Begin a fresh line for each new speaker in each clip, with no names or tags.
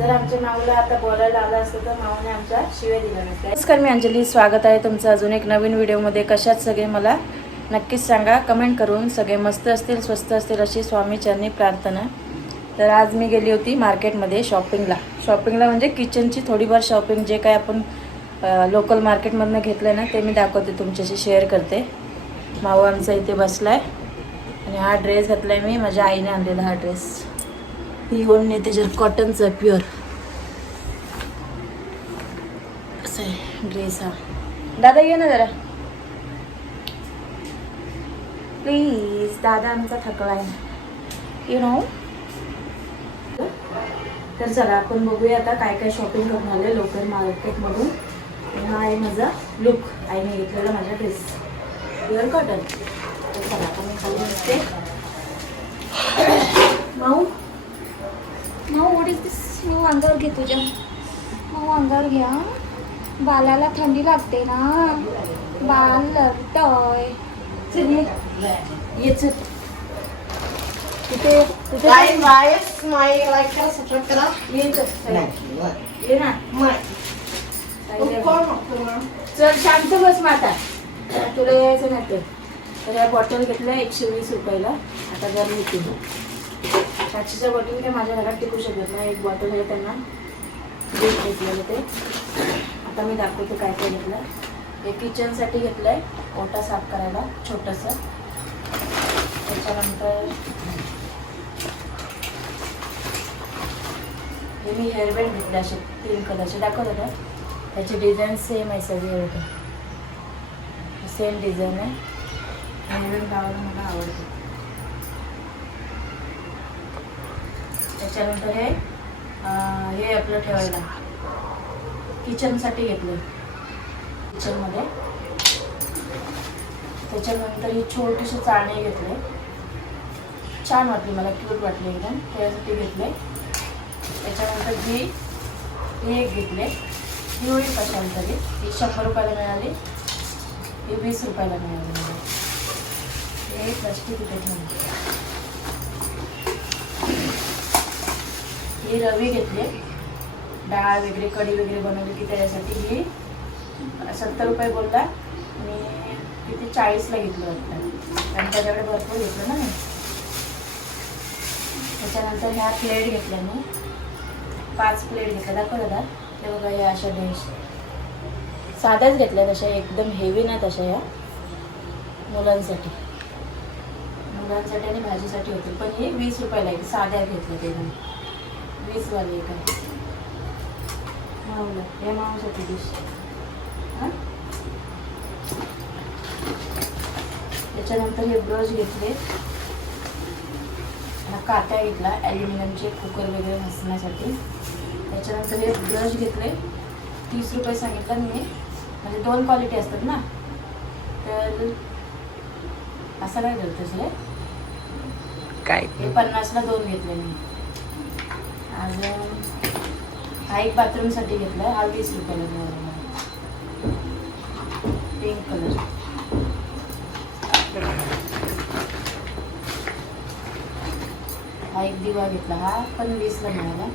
जर आमच्या माऊला आता बोलायला आलं असतं तर माऊने आमच्या शिव्या दिल्या नसत्या. नमस्कार मी अंजली. स्वागत आहे तुमचं अजून एक नवीन व्हिडिओमध्ये. कशात सगळे मला? नक्कीच सांगा. कमेंट करून. सगळे मस्त असतील स्वस्त असतील अशी स्वामीचरणी प्रार्थना. तर आज मी गेली होती मार्केटमध्ये शॉपिंगला. शॉपिंगला म्हणजे किचनची थोडीफार शॉपिंग. जे काय आपण लोकल मार्केटमधनं घेतलं ना ते मी दाखवते तुमच्याशी शेअर करते. माऊ आमचा इथे बसला आहे आणि हा ड्रेस घातला आहे मी. माझ्या आईने आणलेला हा ड्रेस ही ओढणी त्याच्यावर कॉटनचं प्युअर असं आहे ड्रेस हा. दादा ये ना जरा. प्लीज दादा आमचा थकला आहे यु नो तर चला आपण बघूया आता काय काय शॉपिंग करून आले लोकल मार्केटमधून हा आहे माझा लुक आईने घेतलेला माझा ड्रेस प्युअर कॉटन तर चला आता मी खाली असते माऊ?
माऊ व्हॉट इज दिस माऊ अंगावर घे तुझ्या. माऊ अंगावर घ्या. बालाला थंडी लागते ना. बाल लढतोय
चल तिथे तिथे? ये ना. शांत बस माता तुला यायचं नाही तर बॉटल घेतल्या एकशे वीस रुपयाला. आता जर मी पिलो साक्षीच्या बॉटल काय माझ्या घरात टिकू शकत नाही. एक बॉटल आहे त्यांना. गिफ्ट घेतलेलं ते. आता मी दाखवते काय काय घेतलं हे किचनसाठी घेतलं आहे ओटा साफ करायला छोटंसं. त्याच्यानंतर हे मी हेअरबँड घेतले असे तीन कलरचे दाखवत होता त्याची डिझाईन सेम आहे सगळी होते सेम डिझाईन आहे. हेअरबँड लावायला मला आवडते. त्याच्यानंतर हे हे आपलं ठेवायला. किचनसाठी घेतलं. किचनमध्ये. त्याच्यानंतर ही छोटीशी चाळणी घेतले. छान वाटली मला क्यूट वाटली एकदम. त्यासाठी घेतले. त्याच्यानंतर ही ही एक घेतले. ही होईल कशाला तरी ही शंभर रुपयाला मिळाली. ही वीस रुपयाला मिळाली मला. हे प्लास्टिक इथे ठेवून. ही रवी घेतले. डाळ वगैरे कढी वगैरे बनवली की त्याच्यासाठी. ही सत्तर रुपये बोलला. मी किती चाळीसला घेतलं वाटतं कारण त्याच्याकडे भरपूर घेतलं ना मी. त्याच्यानंतर ह्या प्लेट घेतल्या मी. पाच प्लेट घेतल्या. दाखव दादा. ते बघा या अशा डिश साध्याच घेतल्या तशा. एकदम हेवी नाही तशा या. मुलांसाठी. मुलांसाठी आणि भाजीसाठी होते. पण हे वीस रुपयाला साध्या घेतल्या ते वीसवाले एक आहे माऊला या माऊसाठी डिश हां? त्याच्यानंतर हे ब्रश घेतले. हा कात्या घेतला ॲल्युमिनियमचे कुकर वगैरे घासण्यासाठी. त्याच्यानंतर हे ब्रश घेतले. तीस रुपये सांगितलं मी. म्हणजे दोन क्वालिटी असतात ना. तर असं काय करतोस रे
काय?
पन्नासला दोन घेतले मी. अजून हा एक बाथरूमसाठी घेतला हा वीस रुपयाला मिळाला पिंक कलर हा एक दिवा घेतला. हा पण वीसला मिळाला.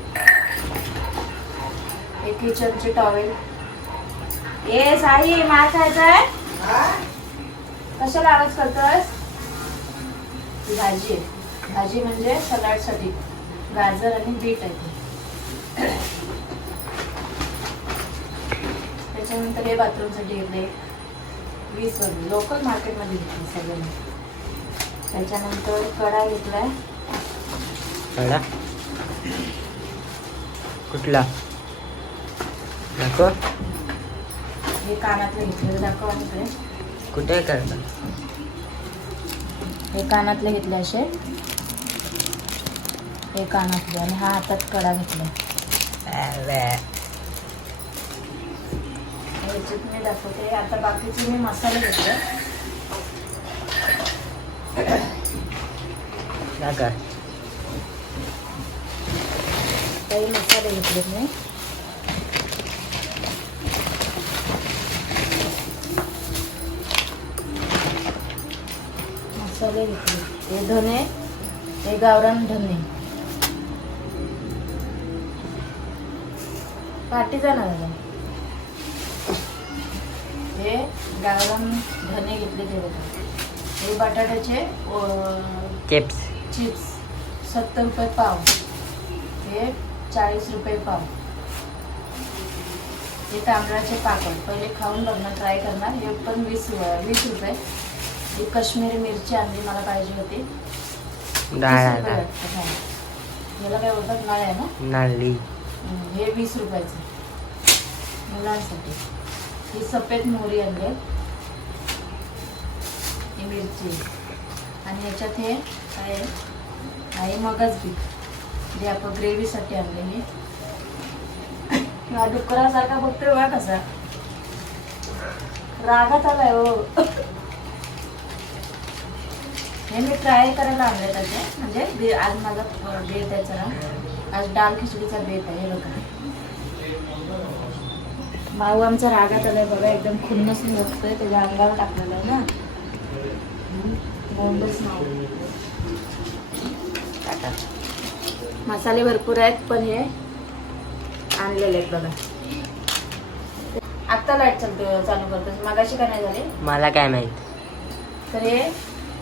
एक किचनचे टॉवेल ए साई मार खायचा आहे कशाला आवाज करतोयस? भाजी आहे. भाजी म्हणजे सलाडसाठी. गाजर आणि बीट आहे त्याच्यानंतर हे बाथरूमसाठी घेतले वीस वगैरे लोकल मार्केटमध्ये घेतले सगळ्यांनी. त्याच्यानंतर कडा घेतलाय.
कडा? कुठला? दाखव.
हे कानातले घेतले दाखवा इकडे.
कुठे करता
हे कानातले घेतले असे. हे कानातले आणि हा हातात कडा घेतला. याच्यात मी दाखवते. आता बाकीचे मी मसाले घेतले. काही मसाले घेतले मी. मसाले घेतले. हे धने हे गावरान धने. पाठी जाणार आहे. हे गावरान धने घेतले ते बघा. हे बटाट्याचे
चिप्स
चिप्स सत्तर रुपये पाव. हे चाळीस रुपये पाव. हे तांदळाचे पापड. पहिले खाऊन बघणार ट्राय करणार. हे पण वीस वीस रुपये. ही काश्मीरी मिरची आणली मला पाहिजे होती. हा. याला काय बोलतात? नाळ आहे ना? हम्म, हे वीस रुपयाचं. मुलांसाठी. ही सफेद मोहरी आणली. ही मिरची. आणि याच्यात हे काय? आहे? मगच मगज बी जे आपण ग्रेव्हीसाठी आणले हा डुकरासारखा बघतोय वा कसा. रागात आलाय हो. हे मी ट्राय करायला आणले त्याचे. म्हणजे आज माझा बेत आहे जरा. आज डाळ खिचडीचा बेत आहे हे बघा. भाऊ आमचा रागात आलाय बघा एकदम खुन्नस बघतोय त्याच्या अंगावर टाकलेलं आहे ना. नाही. मसाले भरपूर आहेत पण हे आणलेले आहेत बघा. आत्ता लाइट चालतो चालू करतो. मगाशी का नाही झाले?
मला काय माहीत.
तर हे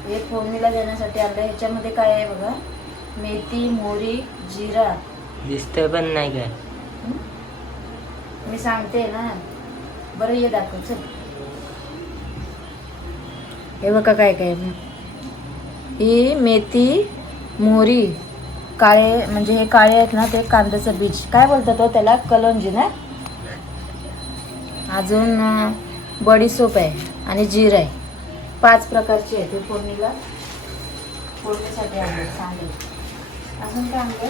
हे फोडणीला देण्यासाठी आणलं ह्याच्यामध्ये काय आहे बघा? मेथी मोहरी जिरा.
दिसतंय पण नाही काय?
मी सांगते ना. बरं ये दाखव चल. हे बघा काय काय ही मेथी मोहरी काळे म्हणजे हे काळे आहेत ना ते कांद्याचं बीज. काय बोलतात तो त्याला? कलंजी ना? अजून बडीसोप आहे आणि जीर आहे. पाच प्रकारचे आहेत हे फोडणीला. फोडणीसाठी आणले सांगेल. अजून काय आणलं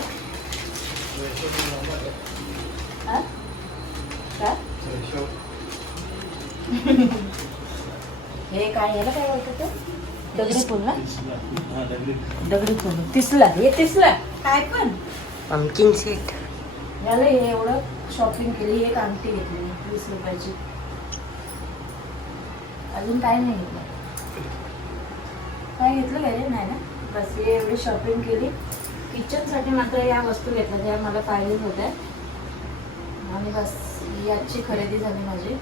हा? काय हे काय याला काय बोलतात? दगडी फुल ना? दगडी फुल. तिसला हे तिसला. काय पण.
पंकिन सीट
याला हे एवढं शॉपिंग केली एक अंगठी घेतली वीस रुपयाची. अजून काय नाही घेतलं. काय घेतलं काय रे नाही ना? बस हे एवढी शॉपिंग केली. किचनसाठी मात्र या वस्तू घेतल्या ज्या मला पाहिजेच होत्या. आणि बस. ही आजची खरेदी झाली माझी.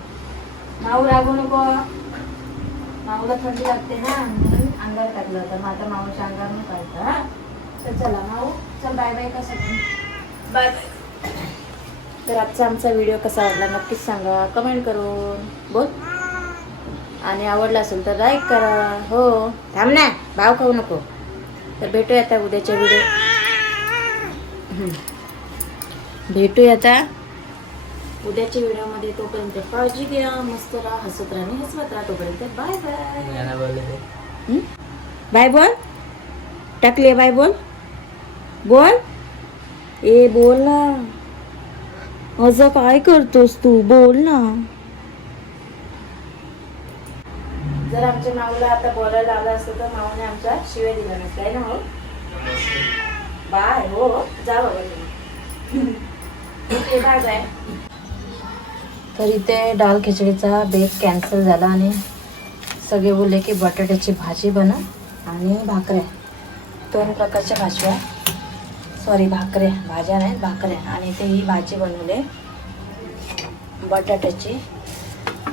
माऊ रागू नको. माऊला थंडी लागते ना म्हणून अंगावर टाकलं होतं. मग आता माऊच्या अंगावर न काढतं हा? तर चला माऊ चल बाय बाय कसं बाय बाय तर आजचा आमचा व्हिडिओ कसा वाटला नक्कीच सांगा. कमेंट करून बोल. आणि आवडला असेल तर लाईक करा. हो. थांब ना भाव खाऊ नको. तर भेटूया आता उद्याच्या व्हिडिओ भेटूया आता. उद्याच्या व्हिडिओमध्ये तोपर्यंत काळजी घ्या मस्त राहा हसत राहा आणि हसवत राहा. तोपर्यंत बाय बाय? बाय बोल. टाकले बाय बोल. बोल. ए बोल ना. असं काय करतोस तू? बोल ना. जर आमच्या माऊला आता बोलायला आलं असतं तर माऊने आमच्या शिव्या दिल्या नसत्या ना हो? बाय हो. जा बाबा तुम्ही. काय जाय तर इथे डाळ खिचडीचा बेत कॅन्सल झाला आणि सगळे बोलले की बटाट्याची भाजी बनव आणि भाकऱ्या. दोन प्रकारच्या भाज्या. सॉरी भाकऱ्या. भाज्या नाहीत भाकऱ्या. आणि ते ही भाजी बनवले. बटाट्याची.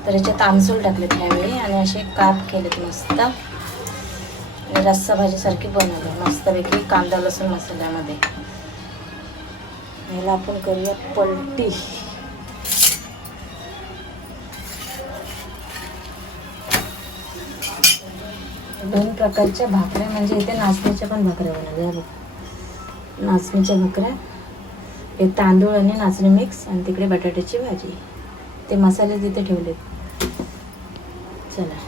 तर याचे आमसूल टाकलेत ह्यावेळी आणि असे काप केलेत मस्त. आणि रस्सा भाजीसारखी बनवली. मस्तपैकी कांदा लसूण मसाल्यामध्ये. याला आपण करूया पलटी. दोन प्रकारच्या भाकऱ्या म्हणजे इथे नाचणीच्या पण भाकऱ्या बनवल्या बघ. नाचणीच्या भाकऱ्या हे तांदूळ आणि नाचणी मिक्स आणि तिकडे बटाट्याची भाजी. ते मसाले तिथे ठेवलेत. चला.